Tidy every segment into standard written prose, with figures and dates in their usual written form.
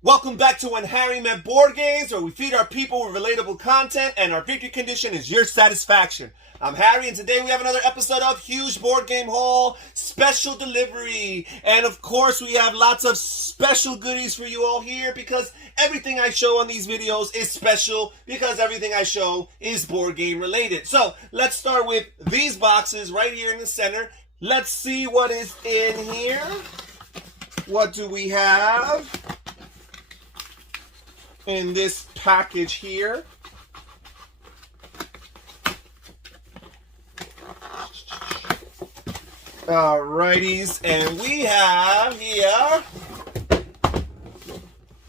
Welcome back to When Harry Met Board Games, where we feed our people with relatable content and our victory condition is your satisfaction. I'm Harry, and today we have another episode of Huge Board Game Haul Special Delivery. And of course, we have lots of special goodies for you all here because everything I show on these videos is special because everything I show is board game related. So let's start with these boxes right here in the center. Let's see what is in here. What do we have in this package here? Alrighties, and we have here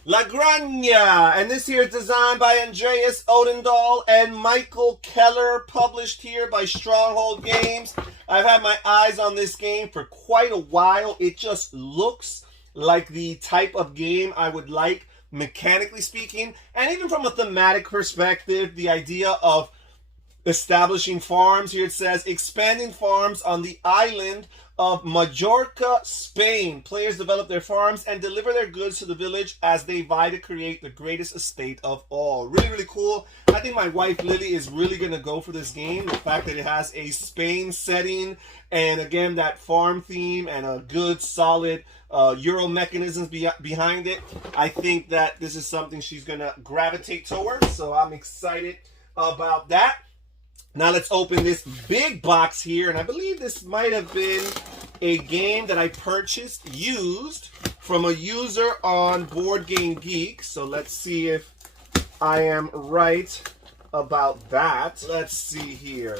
Lagrange, and this here is designed by Andreas Odendahl and Michael Keller, published here by Stronghold Games. I've had my eyes on this game for quite a while. It just looks like the type of game I would like, mechanically speaking, and even from a thematic perspective. The idea of establishing farms, here it says expanding farms on the island of Majorca, Spain. Players develop their farms and deliver their goods to the village as they vie to create the greatest estate of all. Really, really cool. I think my wife Lily is really going to go for this game. The fact that it has a Spain setting and again that farm theme and a good solid Euro mechanisms behind it. I think that this is something she's going to gravitate towards. So I'm excited about that. Now let's open this big box here, and I believe this might have been a game that I purchased used from a user on Board Game Geek. So let's see if I am right about that. Let's see here.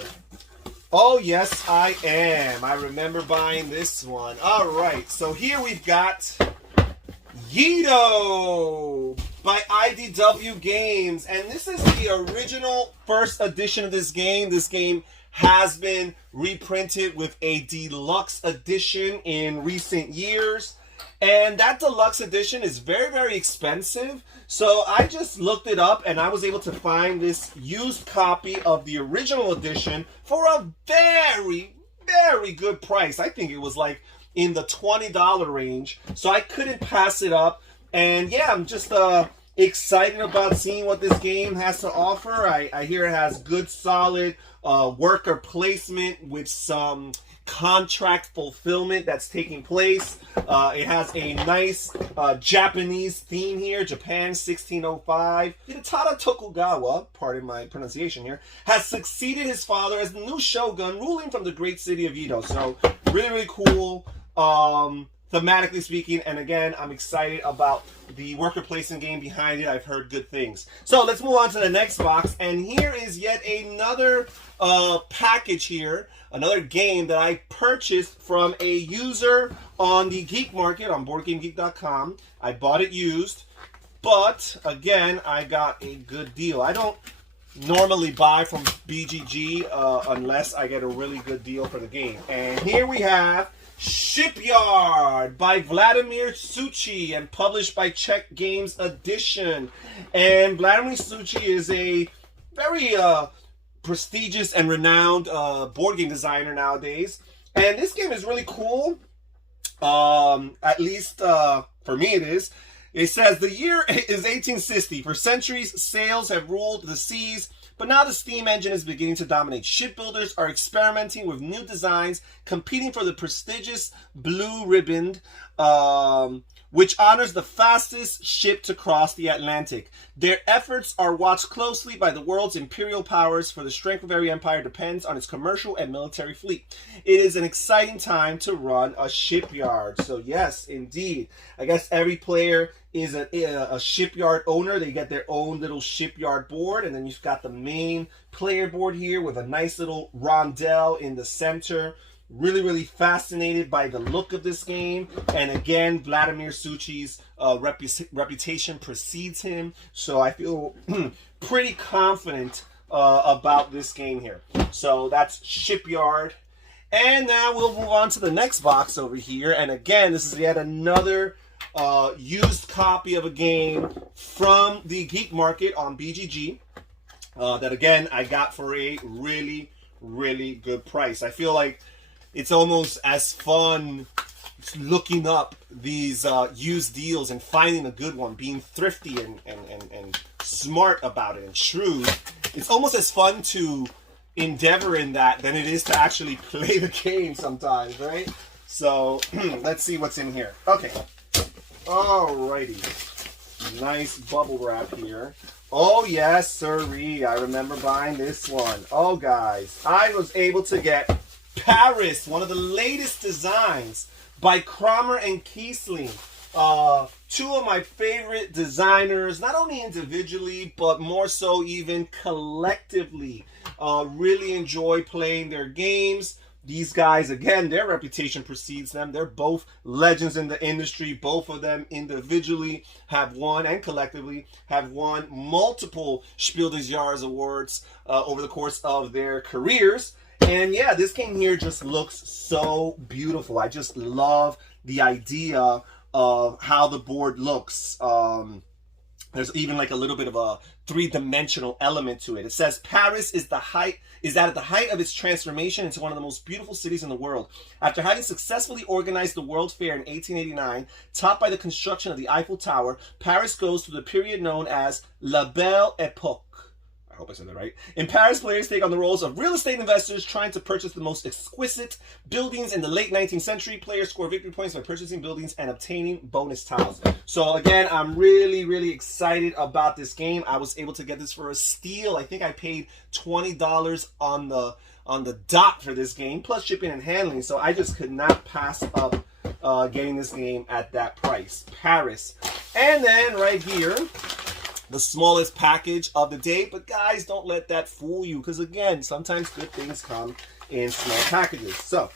Oh yes, I am. I remember buying this one. All right, so here we've got Guido by IDW Games, and this is the original first edition of this game. This game has been reprinted with a deluxe edition in recent years, and that deluxe edition is very, very expensive. So I just looked it up and I was able to find this used copy of the original edition for a very, very good price. I think it was like in the $20 range, so I couldn't pass it up. And yeah, I'm just excited about seeing what this game has to offer. I hear it has good solid worker placement with some contract fulfillment that's taking place. It has a nice Japanese theme here, Japan 1605. Hidetada Tokugawa, pardon my pronunciation here, has succeeded his father as the new shogun ruling from the great city of Edo. So really, really cool. Thematically speaking, and again, I'm excited about the worker placement game behind it. I've heard good things. So let's move on to the next box, and here is yet another package here, another game that I purchased from a user on the Geek Market on BoardGameGeek.com. I bought it used, but again, I got a good deal. I don't normally buy from BGG unless I get a really good deal for the game. And here we have Shipyard by Vladimir Suchi and published by Czech Games Edition. And Vladimir Suchi is a very prestigious and renowned board game designer nowadays. And this game is really cool. At least for me it is. It says the year is 1860. For centuries, sails have ruled the seas, but now the steam engine is beginning to dominate. Shipbuilders are experimenting with new designs, competing for the prestigious Blue Riband, which honors the fastest ship to cross the Atlantic. Their efforts are watched closely by the world's imperial powers, for the strength of every empire depends on its commercial and military fleet. It is an exciting time to run a shipyard. So yes, indeed. I guess every player is a shipyard owner. They get their own little shipyard board, and then you've got the main player board here with a nice little rondelle in the center. Really, really fascinated by the look of this game. And again, Vladimir Suchi's reputation precedes him. So I feel pretty confident about this game here. So that's Shipyard. And now we'll move on to the next box over here. And again, this is yet another used copy of a game from the Geek Market on BGG. That again, I got for a really, really good price. I feel like it's almost as fun looking up these used deals and finding a good one, being thrifty and smart about it and shrewd. It's almost as fun to endeavor in that than it is to actually play the game sometimes, right? So let's see what's in here. Okay. Alrighty. Nice bubble wrap here. Oh yes, sirree. I remember buying this one. Oh guys, I was able to get Paris, one of the latest designs by Kramer and Kiesling. Two of my favorite designers, not only individually, but more so even collectively. Really enjoy playing their games. These guys, again, their reputation precedes them. They're both legends in the industry. Both of them individually have won, and collectively have won, multiple Spiel des Jahres awards over the course of their careers. And yeah, this game here just looks so beautiful. I just love the idea of how the board looks. There's even like a little bit of a three-dimensional element to it. It says Paris is at the height of its transformation into one of the most beautiful cities in the world. After having successfully organized the World Fair in 1889, topped by the construction of the Eiffel Tower, Paris goes through the period known as La Belle Époque. I hope I said that right. In Paris, players take on the roles of real estate investors trying to purchase the most exquisite buildings in the late 19th century. Players score victory points by purchasing buildings and obtaining bonus tiles. So again, I'm really, really excited about this game. I was able to get this for a steal. I think I paid $20 on the dot for this game, plus shipping and handling. So I just could not pass up getting this game at that price. Paris. And then right here, the smallest package of the day. But guys, don't let that fool you, because again, sometimes good things come in small packages. So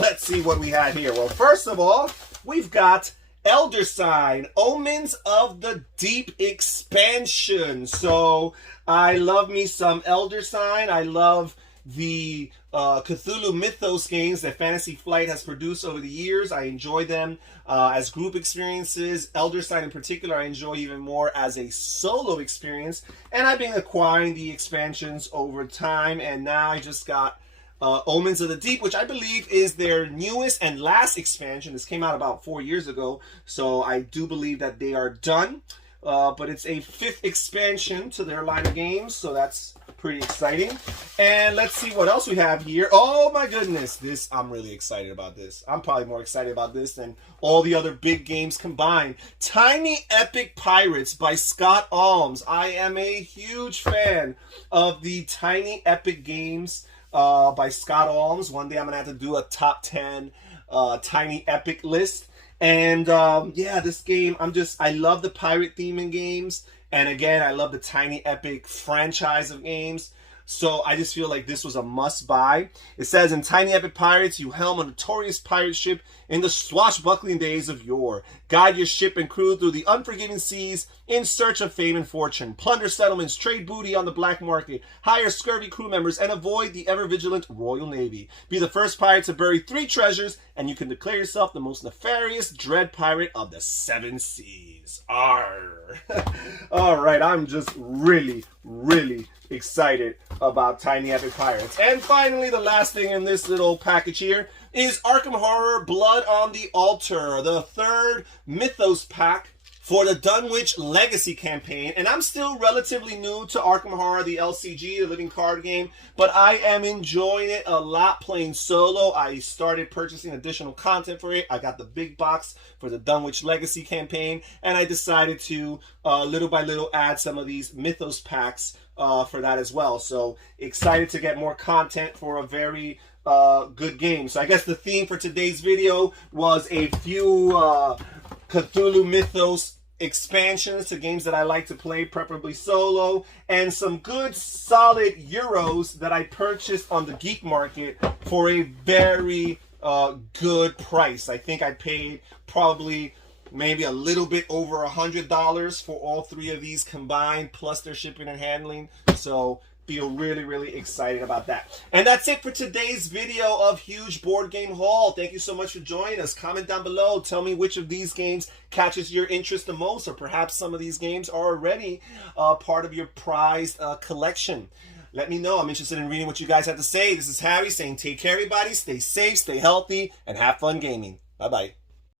let's see what we had here. Well, first of all, we've got Elder Sign, Omens of the Deep expansion. So I love me some Elder Sign. I love the Cthulhu Mythos games that Fantasy Flight has produced over the years. I enjoy them as group experiences. Elder Sign in particular, I enjoy even more as a solo experience. And I've been acquiring the expansions over time. And now I just got Omens of the Deep, which I believe is their newest and last expansion. This came out about 4 years ago. So I do believe that they are done. But it's a 5th expansion to their line of games. So that's pretty exciting. And let's see what else we have here. Oh my goodness, this, I'm really excited about this. I'm probably more excited about this than all the other big games combined. Tiny Epic Pirates by Scott Alms. I am a huge fan of the Tiny Epic games by Scott Alms. One day I'm gonna have to do a top 10 Tiny Epic list. And yeah, this game, I love the pirate theme in games. And again, I love the Tiny Epic franchise of games. So I just feel like this was a must buy. It says, in Tiny Epic Pirates, you helm a notorious pirate ship in the swashbuckling days of yore. Guide your ship and crew through the unforgiving seas in search of fame and fortune. Plunder settlements, trade booty on the black market, hire scurvy crew members, and avoid the ever-vigilant Royal Navy. Be the first pirate to bury 3 treasures, and you can declare yourself the most nefarious dread pirate of the 7 seas. Arr! Alright, I'm just really, really excited about Tiny Epic Pirates. And finally, the last thing in this little package here is Arkham Horror Blood on the Altar, the 3rd Mythos pack for the Dunwich Legacy campaign. And I'm still relatively new to Arkham Horror, the LCG, the living card game, but I am enjoying it a lot playing solo. I started purchasing additional content for it. I got the big box for the Dunwich Legacy campaign, and I decided to little by little add some of these Mythos packs for that as well. So excited to get more content for a very good game. So I guess the theme for today's video was a few Cthulhu Mythos expansions to games that I like to play, preferably solo, and some good solid euros that I purchased on the geek market for a very good price. I think I paid probably maybe a little bit over $100 for all 3 of these combined, plus their shipping and handling. So feel really, really excited about that. And that's it for today's video of Huge Board Game Haul. Thank you so much for joining us. Comment down below. Tell me which of these games catches your interest the most, or perhaps some of these games are already part of your prized collection. Let me know. I'm interested in reading what you guys have to say. This is Harry saying take care, everybody. Stay safe, stay healthy, and have fun gaming. Bye-bye.